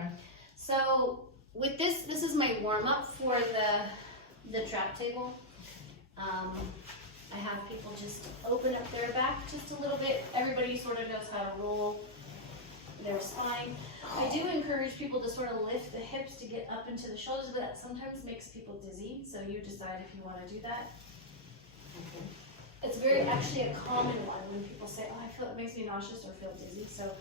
Okay. So with this is my warm up for the trap table. I have people just open up their back just a little bit. Everybody sort of knows how to roll their spine. I do encourage people to sort of lift the hips to get up into the shoulders, but that sometimes makes people dizzy. So you decide if you want to do that. Okay. It's very actually a common one when people say, oh, I feel it makes me nauseous or feel dizzy. So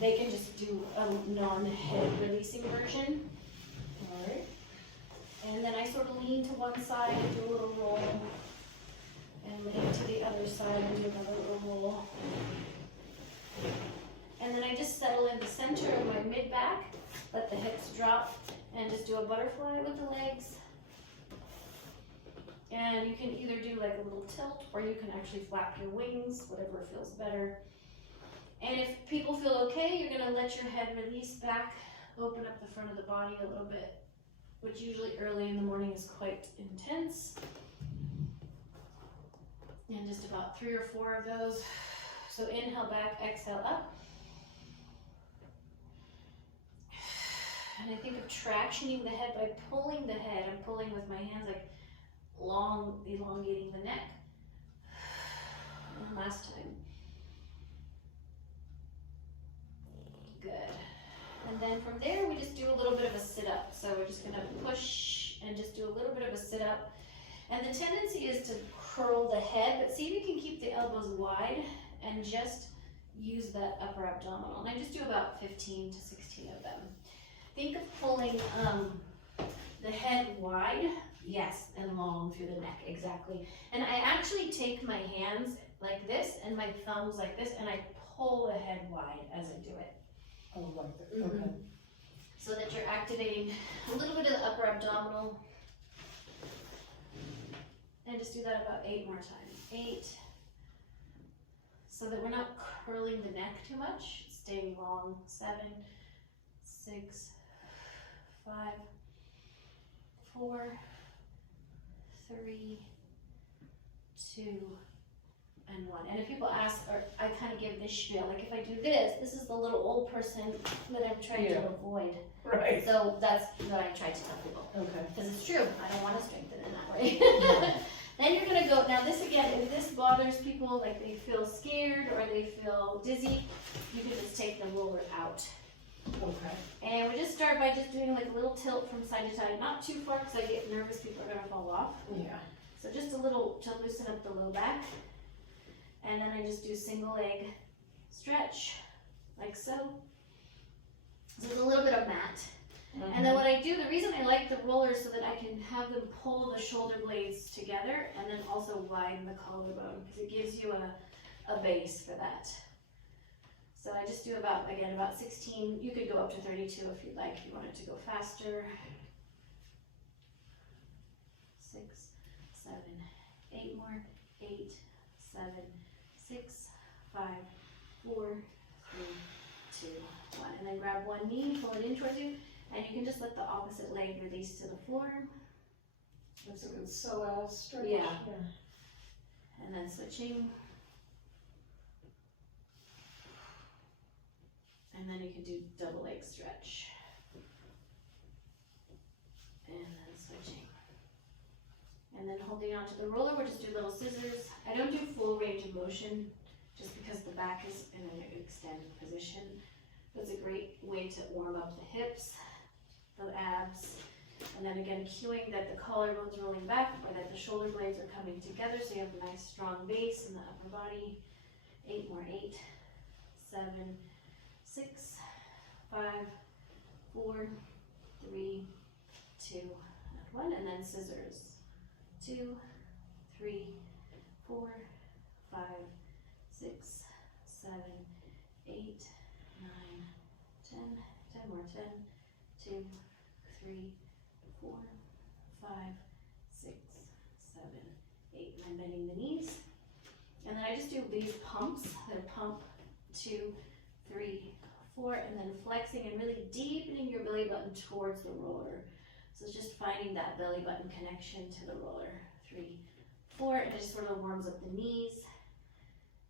they can just do a non-head releasing version. All right. And then I sort of lean to one side and do a little roll. And lean to the other side and do another little roll. And then I just settle in the center of my mid-back, let the hips drop, and just do a butterfly with the legs. And you can either do like a little tilt, or you can actually flap your wings, whatever feels better. And if people feel okay, you're gonna let your head release back, open up the front of the body a little bit, which usually early in the morning is quite intense. And just about 3 or 4 of those. So inhale back, exhale up. And I think of tractioning the head by pulling the head. I'm pulling with my hands like long, elongating the neck. And last time. Good. And then from there, we just do a little bit of a sit-up. So we're just gonna push and just do a little bit of a sit-up. And the tendency is to curl the head, but see if you can keep the elbows wide and just use that upper abdominal. And I just do about 15 to 16 of them. Think of pulling the head wide, yes, and long through the neck, exactly. And I actually take my hands like this and my thumbs like this, and I pull the head wide as I do it. Oh, like that. Okay. So that you're activating a little bit of the upper abdominal. And just do that about 8 more times. 8. So that we're not curling the neck too much, staying long. 7, 6, 5, 4, 3, 2, and 1. And if people ask, or I kind of give this spiel, like if I do this, this is the little old person that I'm trying to avoid. Right. So that's what I try to tell people. Okay. Because it's true, I don't want to strengthen in that way. Then you're gonna go, now this again, if this bothers people, like they feel scared or they feel dizzy, you can just take the roller out. Okay. And we just start by just doing like a little tilt from side to side, not too far because I get nervous people are gonna fall off. Yeah. So just a little to loosen up the low back. And then I just do single leg stretch, like so. So it's a little bit of mat. And then what I do, the reason I like the roller is so that I can have them pull the shoulder blades together and then also widen the collarbone because it gives you a base for that. So I just do about 16. You could go up to 32 if you'd like, if you wanted to go faster. 6, 7, 8 more. 8, 7, 6, 5, 4, 3, 2, 1. And then grab one knee, pull it in towards you. And you can just let the opposite leg release to the floor. That's a good psoas stretch. Yeah. And then switching. And then you can do double leg stretch. And then switching. And then holding onto the roller, we'll just do little scissors. I don't do full range of motion just because the back is in an extended position. It's a great way to warm up the hips, the abs, and then again cueing that the collarbone's rolling back or that the shoulder blades are coming together so you have a nice strong base in the upper body. 8 more. 8, 7, 6, 5, 4, 3, 2, and 1, and then scissors. 2, 3, 4, 5, 6, 7, 8, 9, 10, 10 more. 10, 2, 3, 4, 5, 6, 7, 8. And I'm bending the knees. And then I just do these pumps. They're pump 2, 3, 4, and then flexing and really deepening your belly button towards the roller. So it's just finding that belly button connection to the roller. 3, 4, and it just sort of warms up the knees.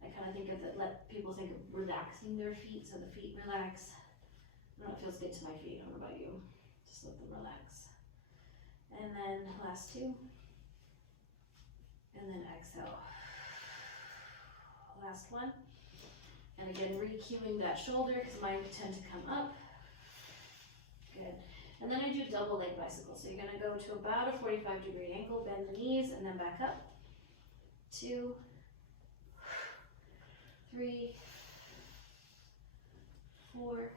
I kind of think of it, let people think of relaxing their feet, so the feet relax. know, it feels good to my feet. I don't know about you. Just let them relax. And then last two. And then exhale. Last one. And again, re-cueing that shoulder because mine tend to come up. Good. And then I do double leg bicycle. So you're going to go to about a 45-degree angle, bend the knees, and then back up. 2, 3, 4,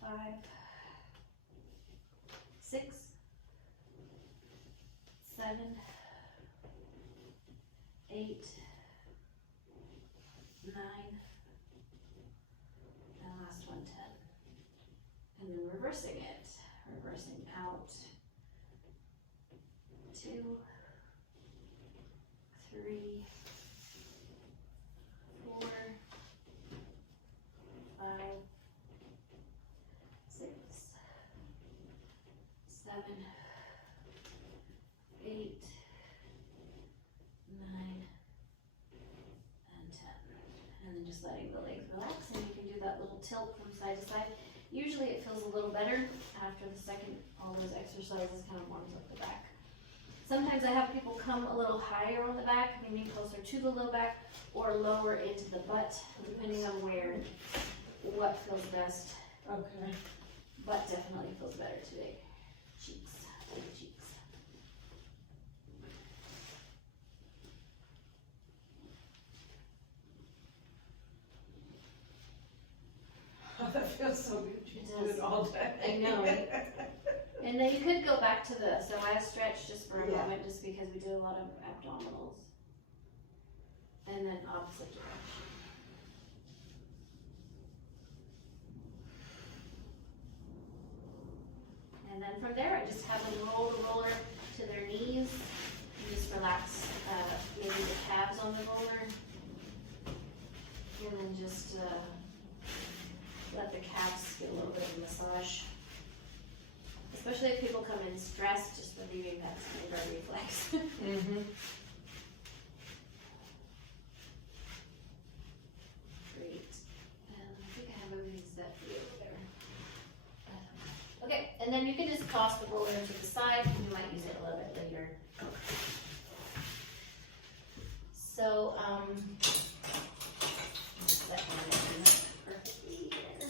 5, 6, 7, 8, 9, and last one, 10. And then reversing it, reversing out. 2, 3, 4, 5, 6, 7, 8, 9, and 10. And then just letting the legs relax, and you can do that little tilt from side to side. Usually it feels a little better after the second, all those exercises kind of warms up the back. Sometimes I have people come a little higher on the back, maybe closer to the low back, or lower into the butt, depending on what feels best. Okay. Butt definitely feels better today. Cheeks, big cheeks. Oh, that feels so good. You It do does. it all day. I know, right? And then you could go back to the psoas stretch just for a Yeah. moment, just because we do a lot of abdominals. And then opposite direction. And then from there, I just have them roll the roller to their knees. And just relax maybe the calves on the roller. And then just let the calves get a little bit of massage. Especially if people come in stressed, just relieving that sphincter reflex. Mm-hmm. Great. And I think I have everything set for you over there. Okay, and then you can just toss the roller to the side. You might use it a little bit later. So, set one perfectly here.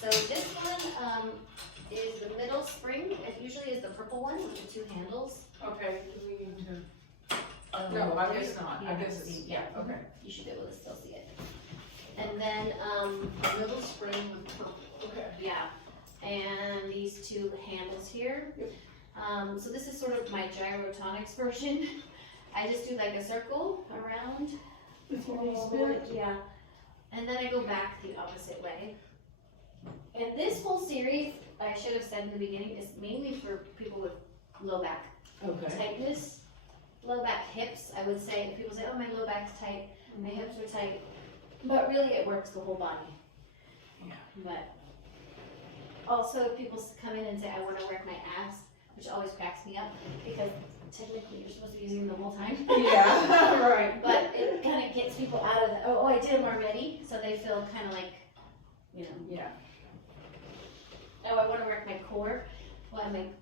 So this one is the middle spring. It usually is the purple one with the 2 handles. Okay, do we need to? No, I guess not. I guess it's, yeah, okay. You should be able to still see it. And then, Middle spring with purple, okay. yeah, and these 2 handles here. Yep. So this is sort of my gyrotonics version. I just do like a circle around. Before you spin it? Yeah. And then I go back the opposite way. And this whole series, I should have said in the beginning, is mainly for people with low back Okay. tightness. Low back hips, I would say. People say, oh, my low back's tight, my hips are tight. But really it works the whole body. Yeah. But also if people come in and say, I want to work my abs, which always cracks me up because technically you're supposed to be using them the whole time. Yeah, right. But it kind of gets people out of the, oh, I did them already. So they feel kind of like, you know, Yeah. oh, I want to work my core. Well, I'm like,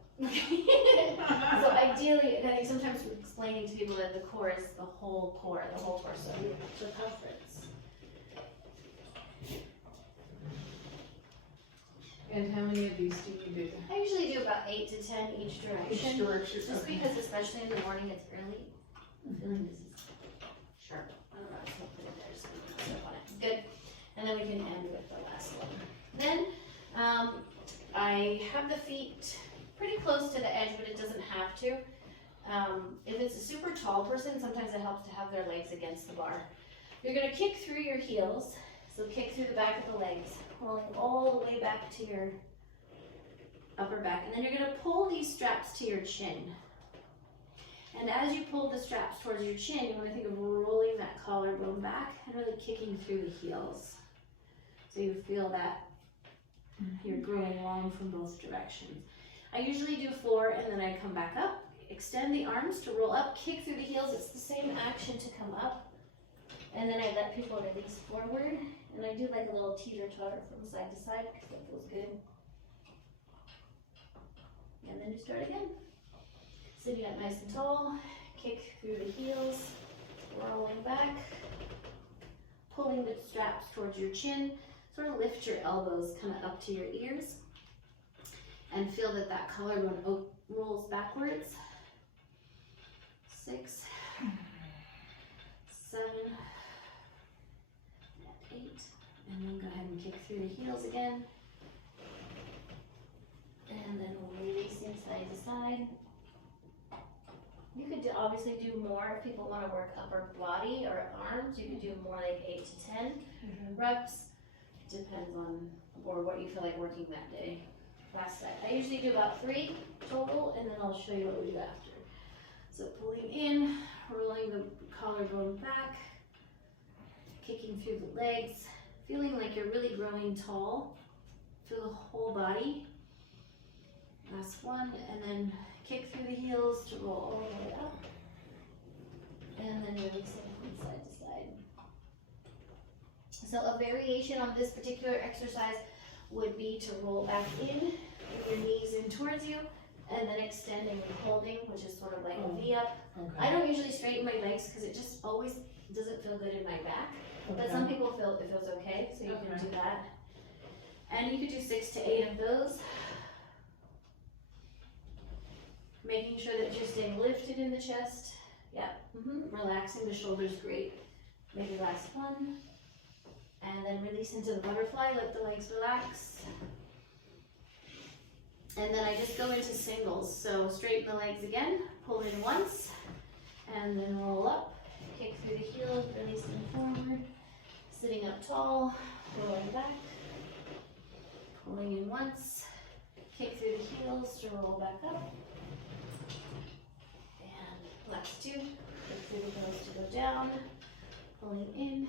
so ideally, I think sometimes we're explaining to people that the core is the whole core, the whole torso, circumference. And how many of these do you do? I usually do about 8 to 10 each direction. Each direction, Just okay. because, especially in the morning, it's early. I'm feeling this is sharp. I don't know, I just want to put it there so we can step on it. Good. And then we can end with the last one. Then I have the feet pretty close to the edge, but it doesn't have to. If it's a super tall person, sometimes it helps to have their legs against the bar. You're going to kick through your heels, so kick through the back of the legs, rolling all the way back to your upper back. And then you're going to pull these straps to your chin. And as you pull the straps towards your chin, you want to think of rolling that collarbone back and really kicking through the heels. So you feel that you're growing long from both directions. I usually do floor and then I come back up, extend the arms to roll up, kick through the heels. It's the same action to come up And then I let people release forward, and I do like a little teeter-totter from side to side because that feels good. And then you start again. Sitting up nice and tall, kick through the heels, rolling back, pulling the straps towards your chin, sort of lift your elbows kind of up to your ears, and feel that that collarbone rolls backwards. 6, 7, 8, and then go ahead and kick through the heels again. And then we'll release side to side. You could obviously do more if people want to work upper body or arms. You could do more like 8 to 10 reps. Depends on or what you feel like working that day. Last set. I usually do about 3 total, and then I'll show you what we do after. So pulling in, rolling the collarbone back, kicking through the legs, feeling like you're really growing tall through the whole body. Last one, and then kick through the heels to roll all the way up. And then releasing from side to side. So a variation on this particular exercise would be to roll back in with your knees in towards you, and then extending and holding, which is sort of like a V up. I don't usually straighten my legs because it just always doesn't feel good in my back. But some people feel it feels okay, so you can do that. And you could do 6 to 8 of those. Making sure that you're staying lifted in the chest. Yep. Relaxing the shoulders, great. Maybe last one. And then release into the butterfly, let the legs relax. And then I just go into singles. So straighten the legs again, pull in once, and then roll up. Kick through the heels, releasing forward. Sitting up tall, rolling back. Pulling in once, kick through the heels to roll back up. And last 2, kick through the heels to go down. Pulling in,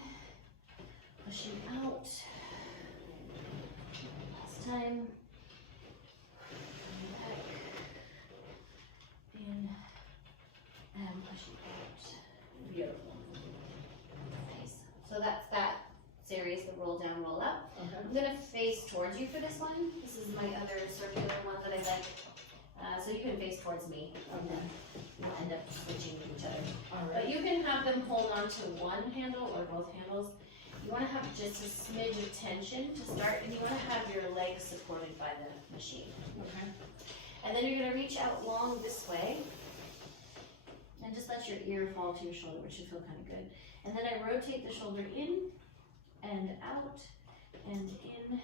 pushing out. Last time. Back. In. And pushing out. Beautiful. Nice. So that's that series, the roll down, roll up. I'm going to face towards you for this one. This is my other circular one that I like. So you can face towards me. And then we'll end up switching with each other. But you can have them hold on to one handle or both handles. You want to have just a smidge of tension to start, and you want to have your legs supported by the machine. And then you're going to reach out long this way, and just let your ear fall to your shoulder, which should feel kind of good. And then I rotate the shoulder in and out, and in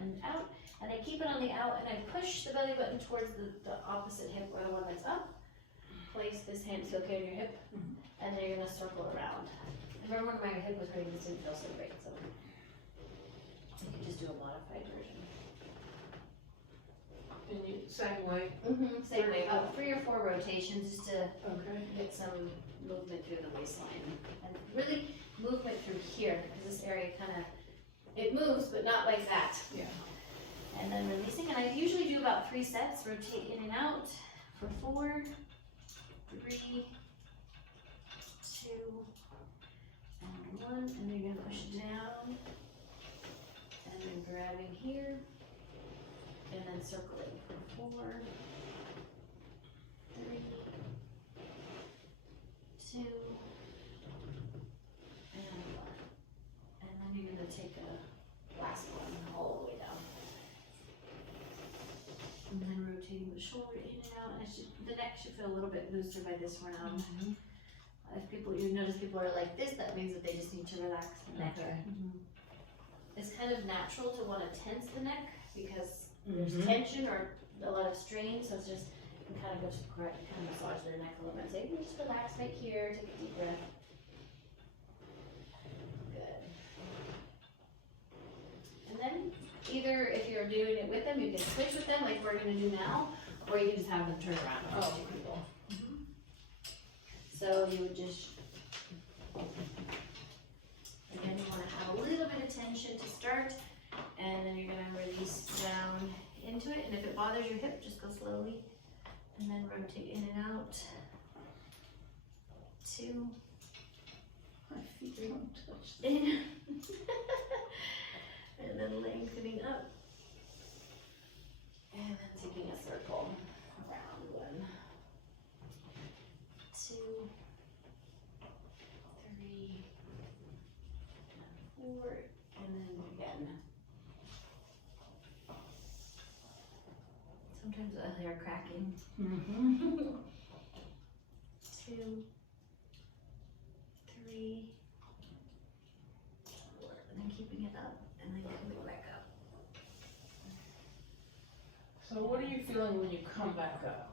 and out. And I keep it on the out, and I push the belly button towards the opposite hip, or the one that's up. Place this hand, feel okay on your hip, and then you're going to circle around. I remember when my hip was hurting, this didn't feel so great, so you can just do a modified version. And you, same way? Same way, about 3 or 4 rotations just to get some movement through the waistline. And really movement through here, because this area kind of, it moves, but not like that. Yeah. And then releasing, and I usually do about 3 sets, rotate in and out for 4, 3, 2, and 1, and then you're gonna push down, and then grabbing here, and then circling for 4, 3, 2, and 1. And then you're gonna take a last one all the way down. And then rotating the shoulder in and out, and the neck should feel a little bit looser by this round. If you notice people are like this, that means that they just need to relax the neck. It's kind of natural to want to tense the neck because there's tension or a lot of strain, so it's just, you can kind of go to kind of massage their neck a little bit. Say, just relax right here, take a deep breath. Good. And then either if you're doing it with them, you can switch with them like we're going to do now, or you can just have them turn around. People. So you would just, again, you want to have a little bit of tension to start, and then you're going to release down into it. And if it bothers your hip, just go slowly, and then rotate in and out. 2. I in. And then lengthening up. And then taking a circle around 1, 2, 3, 4, and then again. Sometimes I hear cracking. 2, 3, 4, and then keeping it up, and then coming back up. So what are you feeling when you come back up?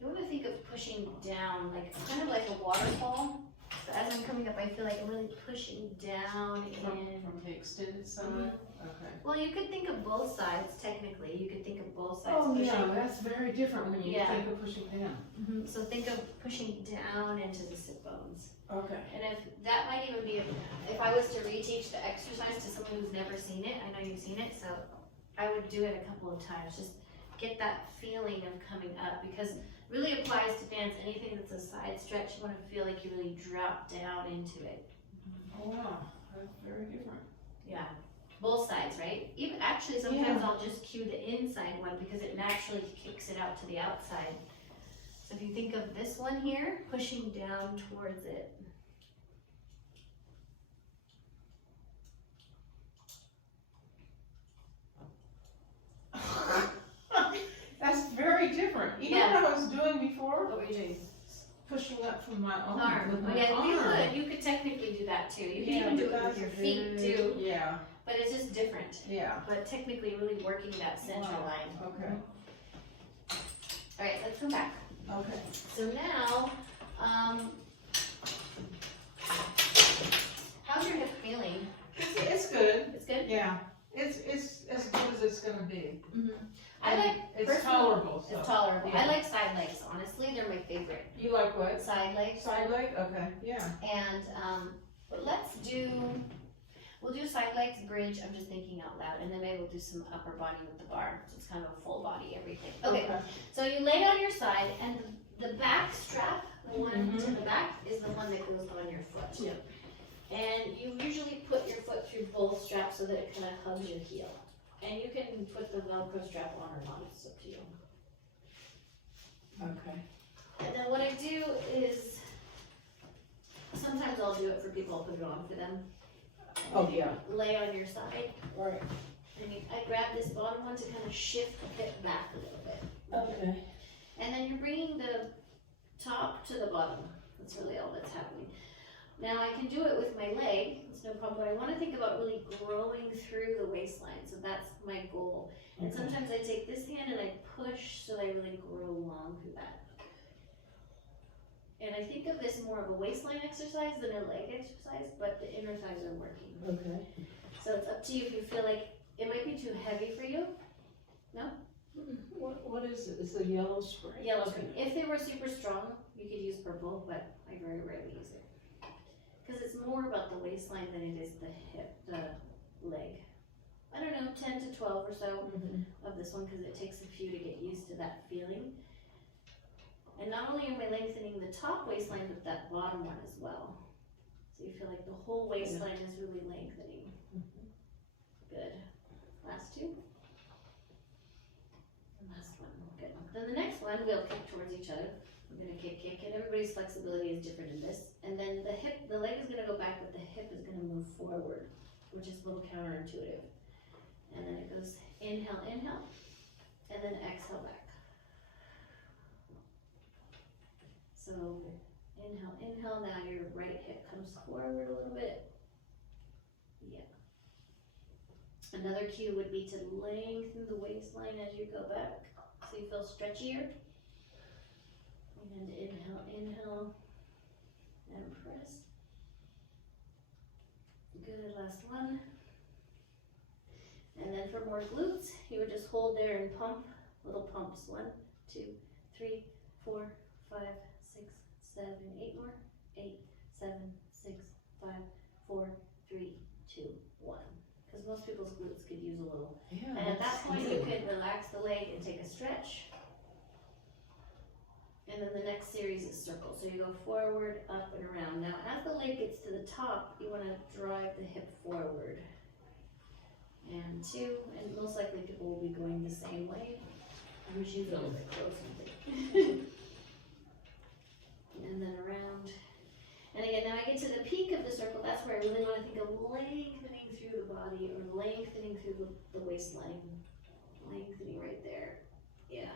You want to think of pushing down, like kind of like a waterfall. So as I'm coming up, I feel like I'm really pushing down in. From the extended side? Okay. Well, you could think of both sides, technically. You could think of both sides Oh, pushing. yeah, that's very different when you think of pushing down. So think of pushing down into the sit bones. Okay. And if that might even be, if I was to reteach the exercise to someone who's never seen it, I know you've seen it, so I would do it a couple of times. Just get that feeling of coming up, because it really applies to dance. Anything that's a side stretch, you want to feel like you really drop down into it. Oh, wow, that's very different. Yeah, both sides, right? Even actually, sometimes I'll just cue the inside one because it naturally kicks it out to the outside. So if you think of this one here, pushing down towards it. That's very different. Even what I was doing before, What were you doing? pushing up from my arm. Arm. With Oh, my yeah, arm. you could technically do that too. You can even do it with your feet too. Yeah, But it's just different. yeah. But technically really working that center Wow. line. Okay, All right, let's come back. okay. So now, how's your hip feeling? It's good. It's good? Yeah, it's as good as it's gonna be. I like, It's personally, tolerable, so. it's tolerable. Yeah. I like side legs, honestly, they're my favorite. You like what? Side legs. Side leg? Okay, yeah. And, but we'll do side legs, bridge, I'm just thinking out loud, and then maybe we'll do some upper body with the bar, so it's kind of a full body, everything. Okay, so you lay on your side, and the back strap, the one to the back, is the one that goes on your foot. Yeah. And you usually put your foot through both straps so that it kind of hugs your heel. And you can put the Velcro strap on or not, it's up to you. Okay. And then what I do is, sometimes I'll do it for people, I'll put it on for them. Oh, yeah. Lay on your side, Right. and I grab this bottom one to kind of shift the hip back a little bit. Okay. And then you're bringing the top to the bottom. That's really all that's happening. Now I can do it with my leg, it's no problem, but I want to think about really growing through the waistline, so that's my goal. And sometimes I take this hand and I push so that I really grow long through that. And I think of this more of a waistline exercise than a leg exercise, but the inner thighs are working. Okay. So it's up to you if you feel like it might be too heavy for you. No? What is it? It's a yellow spray? Yellow spray. If they were super strong, you could use purple, but I very rarely use it. Because it's more about the waistline than it is the hip, the leg. I don't know, 10 to 12 or so of this one, because it takes a few to get used to that feeling. And not only am I lengthening the top waistline, but that bottom one as well. So you feel like the whole waistline is really lengthening. Good. Last two. And last one. Good. Then the next one, we'll kick towards each other. We're gonna kick, and everybody's flexibility is different in this. And then the leg is gonna go back, but the hip is gonna move forward, which is a little counterintuitive. And then it goes inhale, inhale, and then exhale back. So inhale, inhale, now your right hip comes forward a little bit. Yeah. Another cue would be to lengthen the waistline as you go back, so you feel stretchier. And inhale, inhale, and press. Good, last one. And then for more glutes, you would just hold there and pump, little pumps. 1, 2, 3, 4, 5, 6, 7, 8 more. 8, 7, 6, 5, 4, 3, 2, 1. Because most people's glutes could use a little. Yeah, And at that point, you could relax the leg and take a stretch. And And then the next series is circles. So you go forward, up, and around. Now, as the leg gets to the top, you want to drive the hip forward. And 2, and most likely people will be going the same way. I wish you felt a bit closer. And then around. And again, now I get to the peak of the circle, that's where I really want to think of lengthening through the body or lengthening through the waistline. Lengthening right there. Yeah.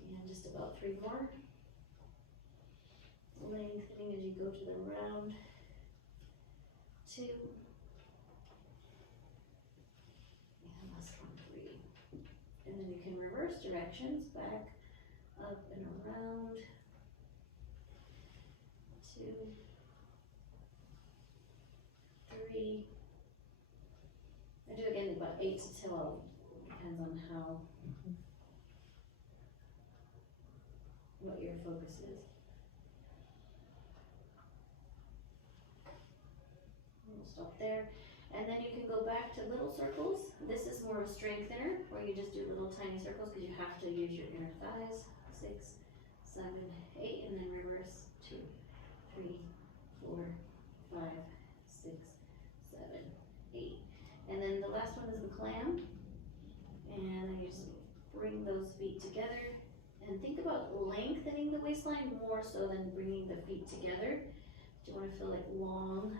And just about 3 more. Lengthening as you go to the round. 2. And last one, 3. And then you can reverse directions, back, up, and around. 2, 3. I do again about 8 to 12. Depends on how, what your focus is. We'll stop there. And then you can go back to little circles. This is more of a strengthener, where you just do little tiny circles because you have to use your inner thighs. 6, 7, 8, and then reverse. 2, 3, 4, 5, 6, 7, 8. And then the last one is the clam. And then you just bring those feet together. And think about lengthening the waistline more so than bringing the feet together. You want to feel like long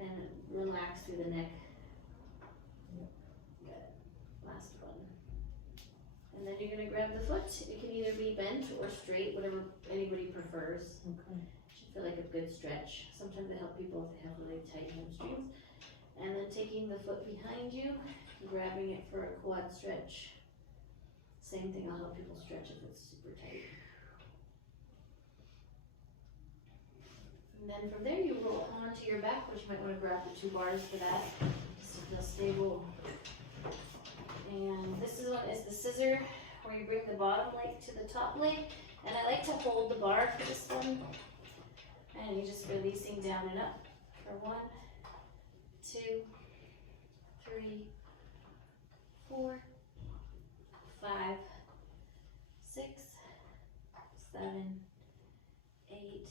and relax through the neck. Good. Last one. And then you're going to grab the foot. It can either be bent or straight, whatever anybody prefers. Okay. Should feel like a good stretch. Sometimes they help people if they have really tight hamstrings. And then taking the foot behind you, grabbing it for a quad stretch. Same thing, I'll help people stretch if it's super tight. And then from there you roll onto your back, which you might want to grab the 2 bars for that, just to feel stable. And this is the scissor, where you bring the bottom leg to the top leg. And I like to hold the bar for this one. And you're just releasing down and up for 1, 2, 3, 4, 5, 6, 7, 8,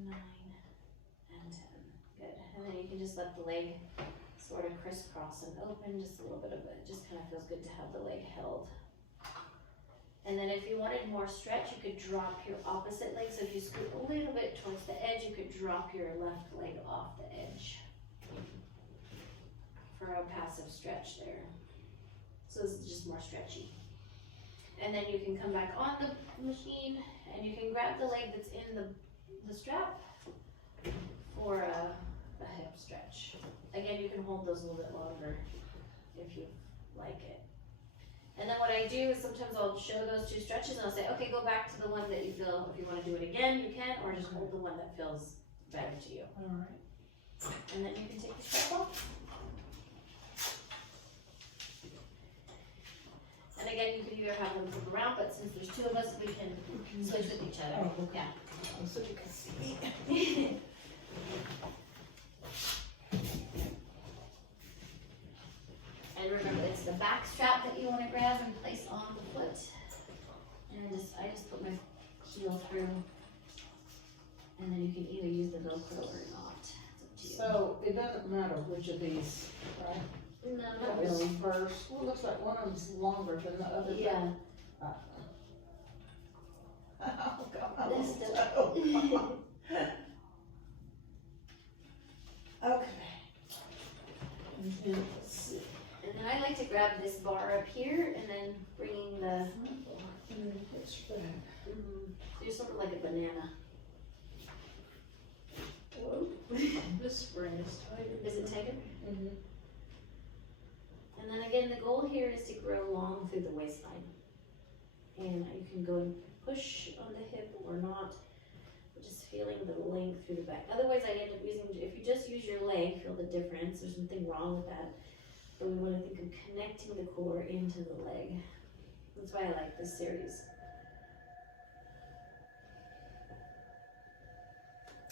9, and 10. Good. And then you can just let the leg sort of crisscross and open just a little bit of it. It just kind of feels good to have the leg held. And then if you wanted more stretch, you could drop your opposite leg. So if you scoot a little bit towards the edge, you could drop your left leg off the edge for a passive stretch there. So this is just more stretchy. And then you can come back on the machine and you can grab the leg that's in the strap for a hip stretch. Again, you can hold those a little bit longer if you like it. And then what I do is sometimes I'll show those 2 stretches and I'll say, okay, go back to the one that you feel, if you want to do it again, you can, or just hold the one that feels better to you. All right. And then you can take the strap off. And again, you can either have them flip around, but since there's 2 of us, we can switch with each other. Oh, okay. Yeah. So you can see me. And remember, it's the back strap that you want to grab and place on the foot. And I just put my heel through. And then you can either use the Velcro or not. It's up to you. So it doesn't matter which of these, right? No, Not not really. reverse. Well, it looks like one of them's longer than the other. Yeah. Oh, God. This does. Okay. And then let's see. And then I like to grab this bar up here and then bringing the, And then it's back. so you're sort of like a banana. Whoa. This spring is tighter. Is it tighter? Mm-hmm. And then again, the goal here is to grow long through the waistline. And you can go and push on the hip or not, but just feeling the length through the back. Otherwise, I end up using, if you just use your leg, feel the difference. There's nothing wrong with that. But we want to think of connecting the core into the leg. That's why I like this series.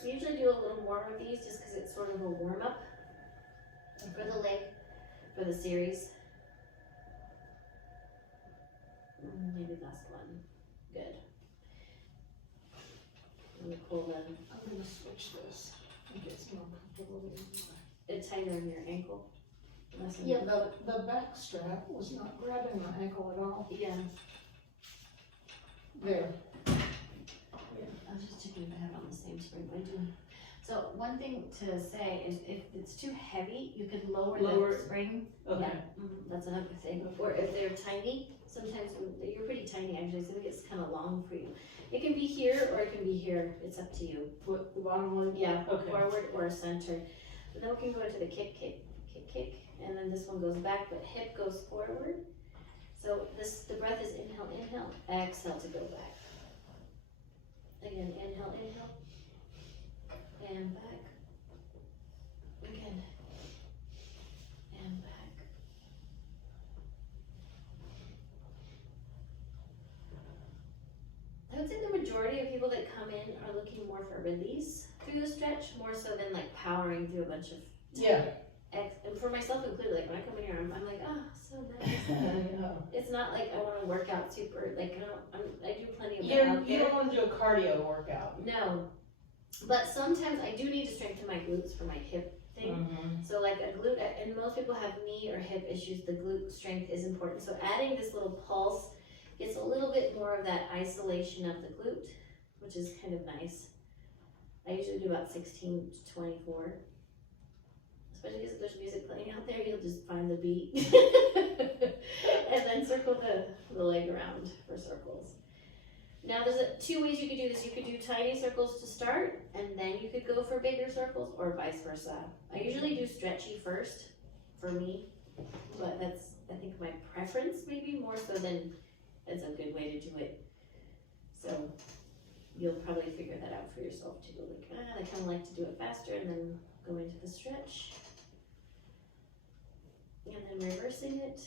I usually do a little more of these just because it's sort of a warm-up for the leg, for the series. Maybe very last one. Good. And we pull them. I'm gonna switch this. It gets more comfortable. It's tighter on your ankle. Less on Yeah, the back strap was not grabbing my ankle at all. Yeah. There. I was just checking if I have it on the same spring. I do. So one thing to say is if it's too heavy, you could lower the spring. Okay. Yeah, that's another thing. Or if they're tiny, sometimes you're pretty tiny actually, so it gets kind of long for you. It can be here or it can be here. It's up to you. What, the bottom one? Yeah, Okay. forward or center. And then we can go into the kick, and then this one goes back, but hip goes forward. So the breath is inhale, inhale, exhale to go back. Again, inhale, inhale, and back. Again, and back. I would say the majority of people that come in are looking more for release through the stretch, more so than like powering through a bunch of Yeah. and for myself included, like when I come in here, I'm like, oh, so nice. It's not like I want to work out super, like I do plenty of that out You there. don't want to do a cardio workout. No, but sometimes I do need to strengthen my glutes for my hip thing. So like a glute, and most people have knee or hip issues, the glute strength is important. So adding this little pulse gets a little bit more of that isolation of the glute, which is kind of nice. I usually do about 16 to 24. Especially because if there's music playing out there, you'll just find the beat. And then circle the leg around for circles. Now there's two ways you could do this. You could do tiny circles to start, and then you could go for bigger circles, or vice versa. I usually do stretchy first, for me, but that's, I think, my preference maybe more so than it's a good way to do it. So you'll probably figure that out for yourself too. Like, I kind of like to do it faster and then go into the stretch. And then reversing it.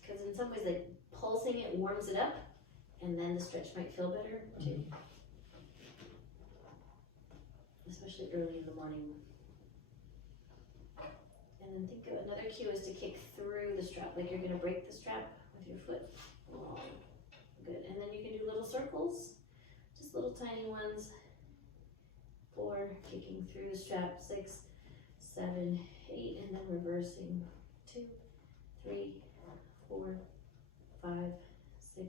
Because in some ways, like pulsing it warms it up, and then the stretch might feel better too. Especially early in the morning. And then think of another cue is to kick through the strap, like you're gonna break the strap with your foot. Oh, good. And then you can do little circles, just little tiny ones. 4, kicking through the strap, 6, 7, 8, and then reversing. 2, 3, 4, 5, 6,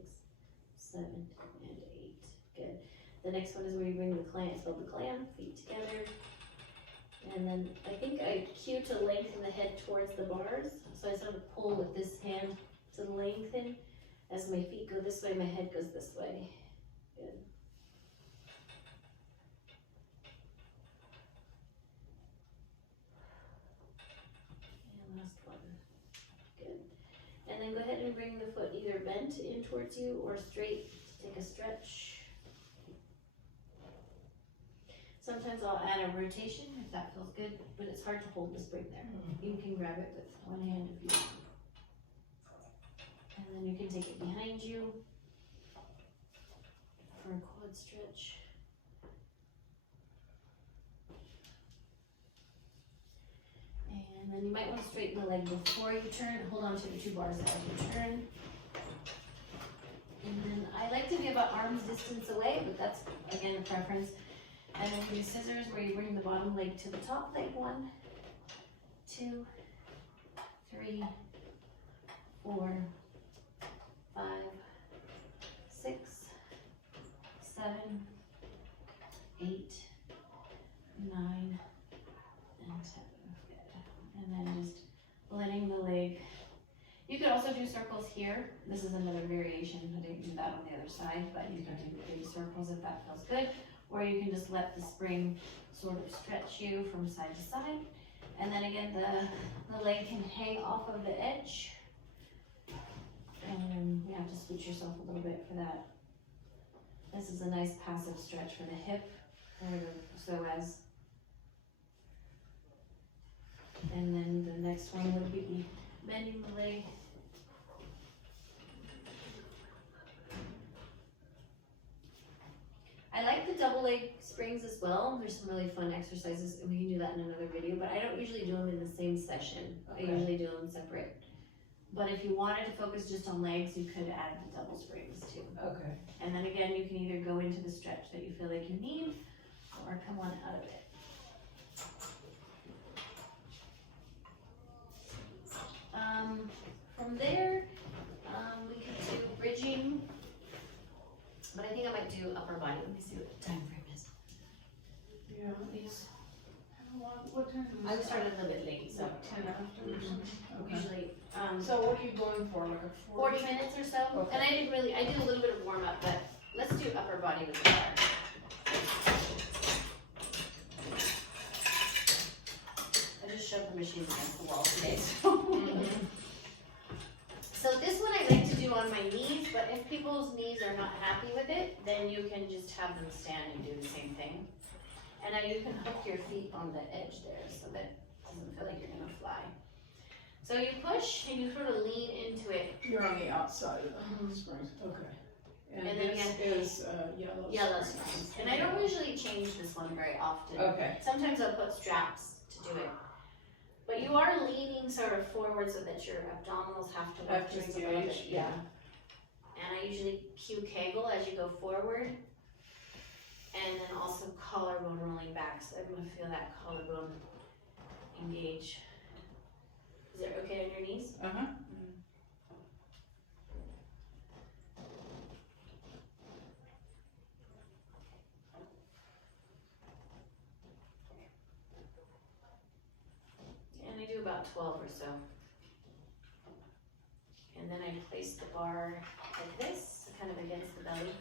7, and 8. Good. The next one is where you bring the clam, it's called the clam, feet together. And then I think I cue to lengthen the head towards the bars. So I sort of pull with this hand to lengthen. As my feet go this way, my head goes this way. Good. And last one. Good. And then go ahead and bring the foot either bent in towards you or straight to take a stretch. Sometimes I'll add a rotation if that feels good, but it's hard to hold the spring there. You can grab it with one hand if you want. And then you can take it behind you for a quad stretch. And then you might want to straighten the leg before you turn. Hold on to the 2 bars as you turn. And then I like to be about arm's distance away, but that's, again, a preference. And then you do scissors where you bring the bottom leg to the top leg. 1, 2, 3, 4, 5, 6, 7, 8, 9, and 10. Good. And then just letting the leg. You could also do circles here. This is another variation. I didn't do that on the other side, but you can do big circles if that feels good. Or you can just let the spring sort of stretch you from side to side. And then again, the leg can hang off of the edge. And you have to switch yourself a little bit for that. This is a nice passive stretch for the hip or the psoas. And then the next one would be bending the leg. I like the double leg springs as well. There's some really fun exercises, and we can do that in another video, but I don't usually do them in the same session. I Okay. usually do them separate. But if you wanted to focus just on legs, you could add the double springs too. Okay. And then again, you can either go into the stretch that you feel like you need, or come on out of it. From there, we could do bridging, but I think I might do upper body. Let me see what the time frame is. Yeah. What time do I we started a little bit late, so Like 10 after or something? Okay. usually, So what are you going for, like a 40 minutes or so. Okay. And I did a little bit of warm up, but let's do upper body with the bar. I just shoved the machine against the wall today, so. So this one I like to do on my knees, but if people's knees are not happy with it, then you can just have them stand and do the same thing. And now you can hook your feet on the edge there so that it doesn't feel like you're gonna fly. So you push and you sort of lean into it. You're on the outside of the springs, okay. And then this is yellow. Yellow springs. springs. And I don't usually change this one very often. Okay. Sometimes I'll put straps to do it. But you are leaning sort of forward so that your abdominals have to work just a little bit. yeah. And I usually cue Kegel as you go forward. And then also collarbone rolling back. So I'm gonna feel that collarbone engage. Is it okay on your knees? Uh-huh. And I do about 12 or so. And then I place the bar like this, kind of against the belly.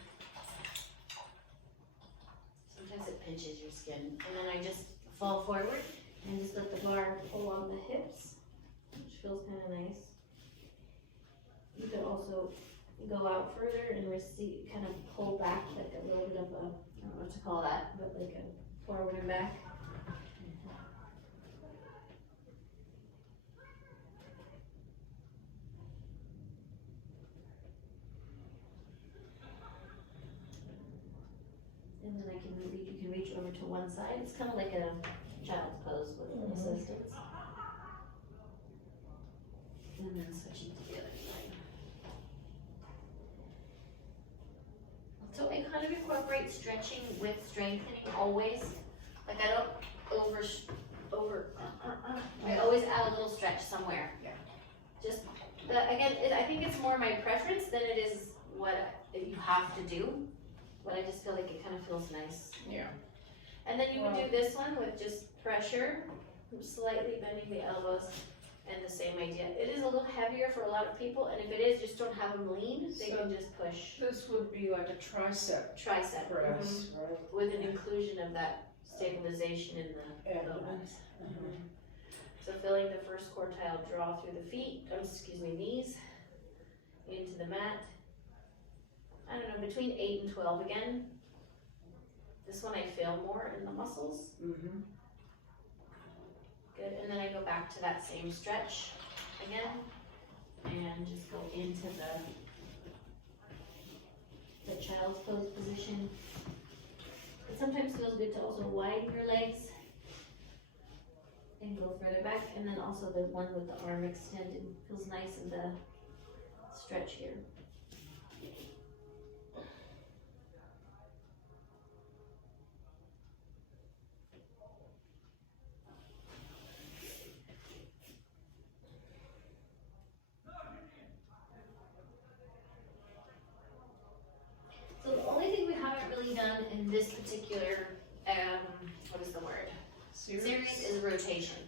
Sometimes it pinches your skin. And then I just fall forward and just let the bar pull on the hips, which feels kind of nice. You could also go out further and receive, kind of pull back like a little bit of a, I don't know what to call that, but like a forward and back. And then you can reach over to one side. It's kind of like a child's pose with an assistance. And then switching to the other side. So I kind of incorporate stretching with strengthening always. Like I don't I always add a little stretch somewhere. Yeah. Just, I think it's more my preference than it is what you have to do. But I just feel like it kind of feels nice. Yeah. And then you would do this one with just pressure, slightly bending the elbows, and the same idea. It is a little heavier for a lot of people, and if it is, just don't have them lean, they can just push. This would be like a tricep Tricep. press, right? With an inclusion of that stabilization in the elbows. So feeling the first quartile draw through the feet, knees, into the mat. I don't know, between 8 and 12 again. This one I feel more in the muscles. Mm-hmm. Good, and then I go back to that same stretch again, and just go into the child's pose position. It sometimes feels good to also widen your legs and go further back, and then also the one with the arm extended feels nice in the stretch here. So the only thing we haven't really done in this particular, what is the word? Series is rotation.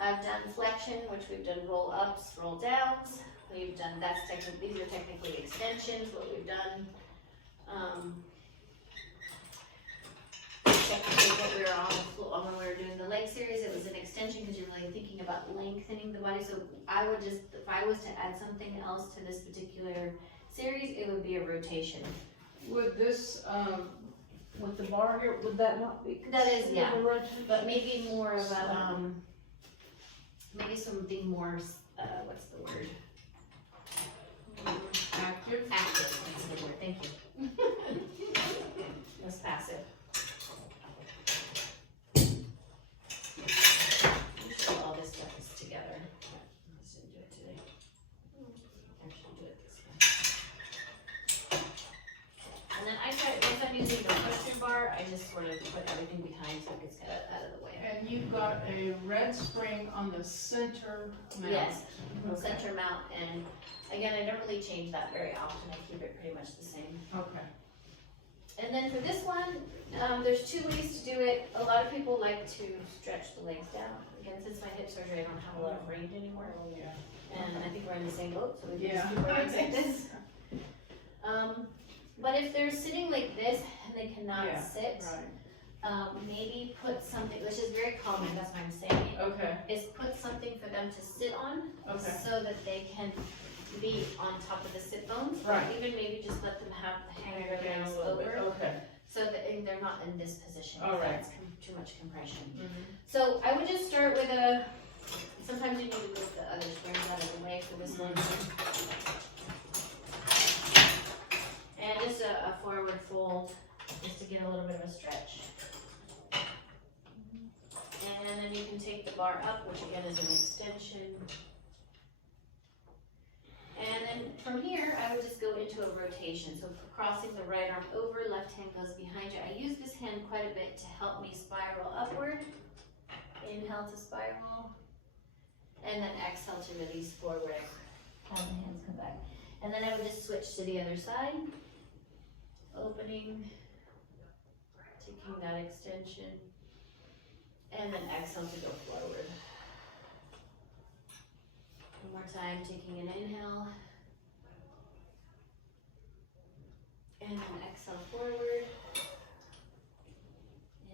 I've done flexion, which we've done roll ups, roll downs. We've done, these are technically extensions, what we've done. Technically what we were on when we were doing the leg series, it was an extension because you're really thinking about lengthening the body. So I would just, if I was to add something else to this particular series, it would be a rotation. Would this, with the bar here, would that not be? That is, yeah. considered a rotation? But maybe more of a, maybe something more, what's the word? Active? Active, that's the word, thank you. less passive. Usually all this stuff is together. I just didn't do it today. Actually do it this way. And then I try, once I'm using the push bar, I just sort of put everything behind so it gets out of the way. And you've got a red spring on the center mount. Yes, Okay. center mount, and again, I don't really change that very often, I keep it pretty much the same. Okay. And then for this one, there's two ways to do it. A lot of people like to stretch the legs down. Again, since my hip surgery, I don't have a lot of range anymore. Oh, yeah. And I think we're in the same boat, so we can Yeah. just do legs like this. But if they're sitting like this and they cannot Yeah, sit, Right. maybe put something, which is very common, that's why I'm saying it, Okay. is put something for them to sit on Okay. so that they can be on top of the sit bones. Or Right. even maybe just let them have hang their Down a legs little bit. over Okay. so that they're not in this position. All right. That's too much compression. Mm-hmm. So I would just start with sometimes you need to move the other springs out of the way for this one. And just a forward fold, just to get a little bit of a stretch. And then you can take the bar up, which again is an extension. And then from here, I would just go into a rotation. So for crossing the right arm over, left hand goes behind you. I use this hand quite a bit to help me spiral upward. Inhale to spiral. And then exhale to release forward. Have the hands come back. And then I would just switch to the other side. Opening. Taking that extension. And then exhale to go forward. One more time, taking an inhale. And then exhale forward.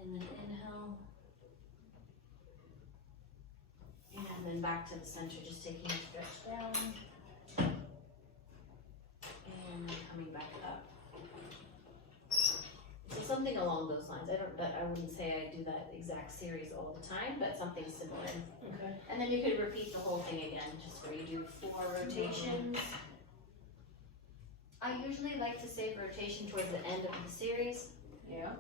And then inhale. And then back to the center, just taking a stretch down. And then coming back up. So something along those lines. I wouldn't say I do that exact series all the time, but something similar. Okay. And then you could repeat the whole thing again, just where you do 4 rotations. I usually like to save rotation towards the end of the series, Yeah.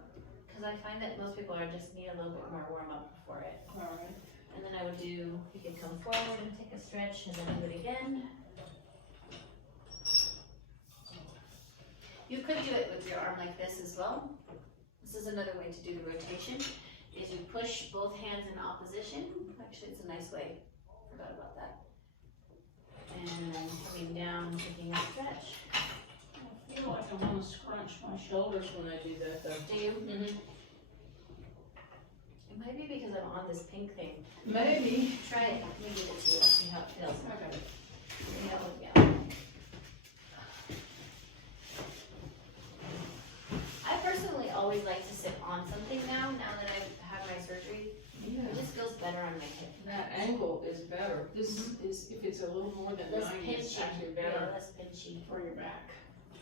because I find that most people just need a little bit more warm up before it. All right. And then I would do, you could come forward and take a stretch, and then do it again. You could do it with your arm like this as well. This is another way to do the rotation, is you push both hands in opposition. Actually, it's a nice way. Forgot about that. And then coming down, taking a stretch. I feel like I want to scrunch my shoulders when I do that though. Do you? Mm-hmm. It might be because I'm on this pink thing. Maybe. Try it. Let me give it to you. See how it feels. Okay. Yeah. I personally always like to sit on something now that I've had my surgery. Yeah. It just feels better on my hip. That angle is better. This is, if it's a little more than Less 90, it's pinchy. actually Yeah, better less pinchy. for your back.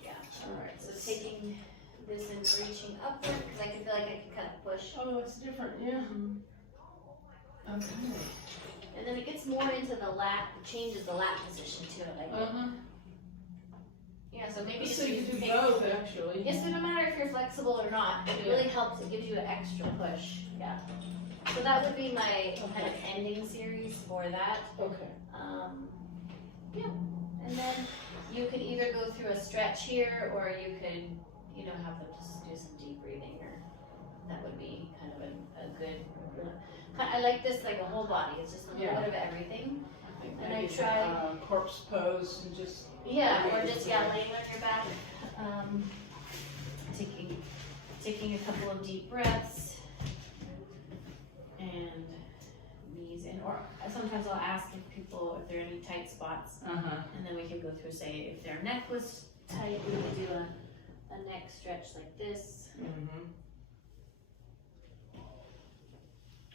Yeah. All right. So taking this and reaching upward, because I can feel like I can kind of push. Oh, it's different, yeah. Okay. And then it gets more into the lat, changes the lat position too. Like yeah, so maybe So just you do take- both, actually. Yes, so no matter if you're flexible or not, it really helps. It gives you an extra push. Yeah. So that would be my kind of ending series for that. Okay. Yeah. And then you could either go through a stretch here, or you could, have them just do some deep breathing, or that would be kind of a good. I like this like a whole body. It's just a little bit of everything. And I Maybe try- corpse pose and just. Yeah, or just laying on your back, taking a couple of deep breaths, and knees in. Or sometimes I'll ask if there are any tight spots, and then we can go through. Say if their neck was tight, we would do a neck stretch like this,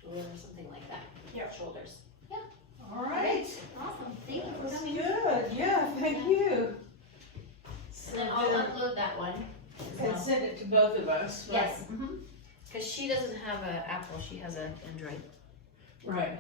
or something like that. Yep. Shoulders. All right. Awesome. Thank you for That's coming. good. Yeah, thank you. And then I'll upload that one. as And well. send it to both of us. Right? Yes. Because she doesn't have an Apple, she has an Android. Right.